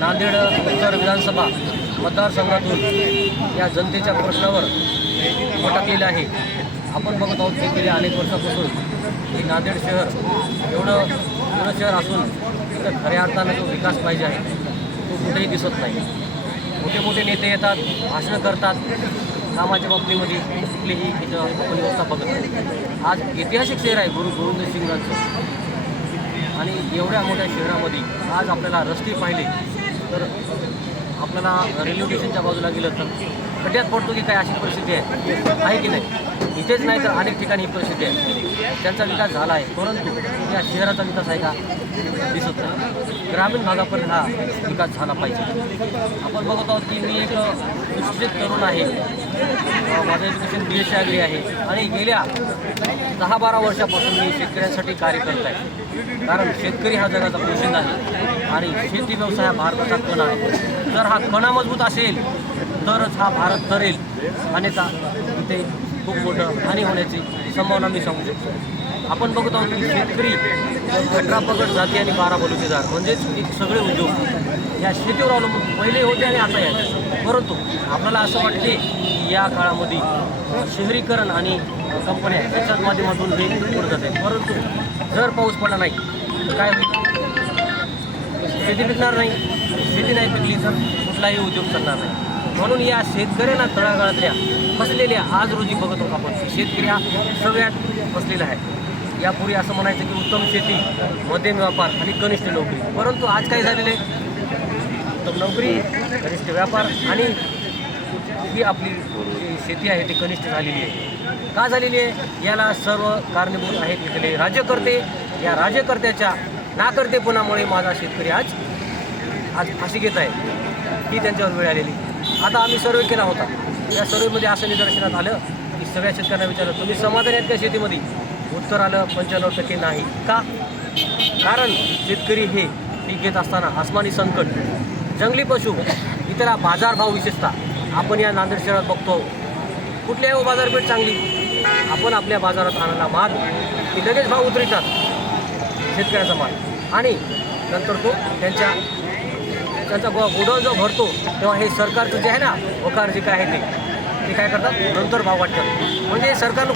नांदेड उत्तर विधानसभा मतदारसंघातून या जनतेच्या प्रश्नावर भटकलेलं आहे. आपण बघत आहोत की गेल्या अनेक वर्षापासून हे नांदेड शहर एवढं जुनं शहर असून तिथं खऱ्या अर्थानं जो विकास पाहिजे आहे तो कुठेही दिसत नाही. मोठे मोठे नेते येतात भाषणं करतात कामाच्या बाबतीमध्ये कुठलीही इथं आपण व्यवस्था बघत नाही. आज ऐतिहासिक शहर आहे गुरु गोविंद सिंगांचं. आणि एवढ्या मोठ्या शहरामध्ये आज आपल्याला रस्ते पाहिले तर आपल्याला रेल्वे स्टेशनच्या बाजूला गेलं तर खड्ड्यात पडतो की काय अशी परिस्थिती आहे? आहे की नाही? इथेच नाही तर अनेक ठिकाणी ही परिस्थिती आहे. त्यांचा विकास झाला आहे परंतु या शहराचा विकास आहे का दिसत नाही. ग्रामीण भागापर्यंत हा विकास झाला पाहिजे. आपण बघत आहोत की मी एक सुशिक्षित तरुण आहे. माझं एज्युकेशन बी एस आगरी आहे. आणि गेल्या दहा बारा वर्षापासून मी शेतकऱ्यांसाठी कार्य करत आहे. कारण शेतकरी हा जगाचा पोशिंदा आहे. आणि शेती व्यवसाय हा भारताचा कणा आहे. जर हा कणा मजबूत असेल तरच हा भारत तरेल अन्यथा इथे खूप मोठं हानी होण्याची संभावना मी सांगू शकतो. आपण बघत आहोत की शेतकरी अठरा पगड जाती आणि बारा बलुतेदार म्हणजेच एक सगळे उद्योग. या शेतीवर अवलंबून पहिले होते आणि आता आहे परंतु आपल्याला असं वाटते की या काळामध्ये शहरीकरण आणि कंपन्या याच्याच माध्यमातून हे पुढे जात आहे परंतु जर पाऊस पडला नाही तर काय होईल? शेती पिकणार नाही. शेती नाही पिकली तर कुठलाही उद्योग चालणार नाही. म्हणून या शेतकऱ्यांना तळागाळातल्या फसलेल्या आज रोजी बघत आपण. शेतकरी हा सगळ्यात फसलेला आहे यापूर्वी असं म्हणायचं की उत्तम शेती मध्यम व्यापार आणि कनिष्ठ नोकरी. परंतु आज काय झालेलं आहे? उत्तम नोकरी कनिष्ठ व्यापार आणि ही आपली जी शेती आहे ती कनिष्ठ झालेली आहे. का झालेली आहे? याला सर्व कारणीभूत आहेत इथले राज्यकर्ते. या राज्यकर्त्याच्या नाकर्तेपणामुळे माझा शेतकरी आज आज फाशी घेत आहे. ही त्यांच्यावर वेळ आलेली. आता आम्ही सर्वे केला होता. या सर्वेमध्ये असं निदर्शनात आलं की सगळ्या शेतकऱ्यांना विचारलं तुम्ही समाधानी आहेत का शेतीमध्ये? उत्तर आलं पंच्याण्णव टक्के नाही. का? कारण शेतकरी हे पीक घेत असताना आसमानी संकट जंगली पशु इतर बाजारभाव विशेषतः आपण या नांदेड शहरात बघतो. कुठल्याही हो बाजारपेठ चांगली? आपण आपल्या बाजारात आणला माल की लगेच भाव उतरितात शेतकऱ्याचा माल. आणि नंतर तो त्यांच्या त्यांचा गो गोडाऊन जो भरतो तेव्हा हे सरकारचं जे आहे ना वकार जे काय आहे ते ते काय करतात? नंतर भाव वाटतात. म्हणजे सरकारनं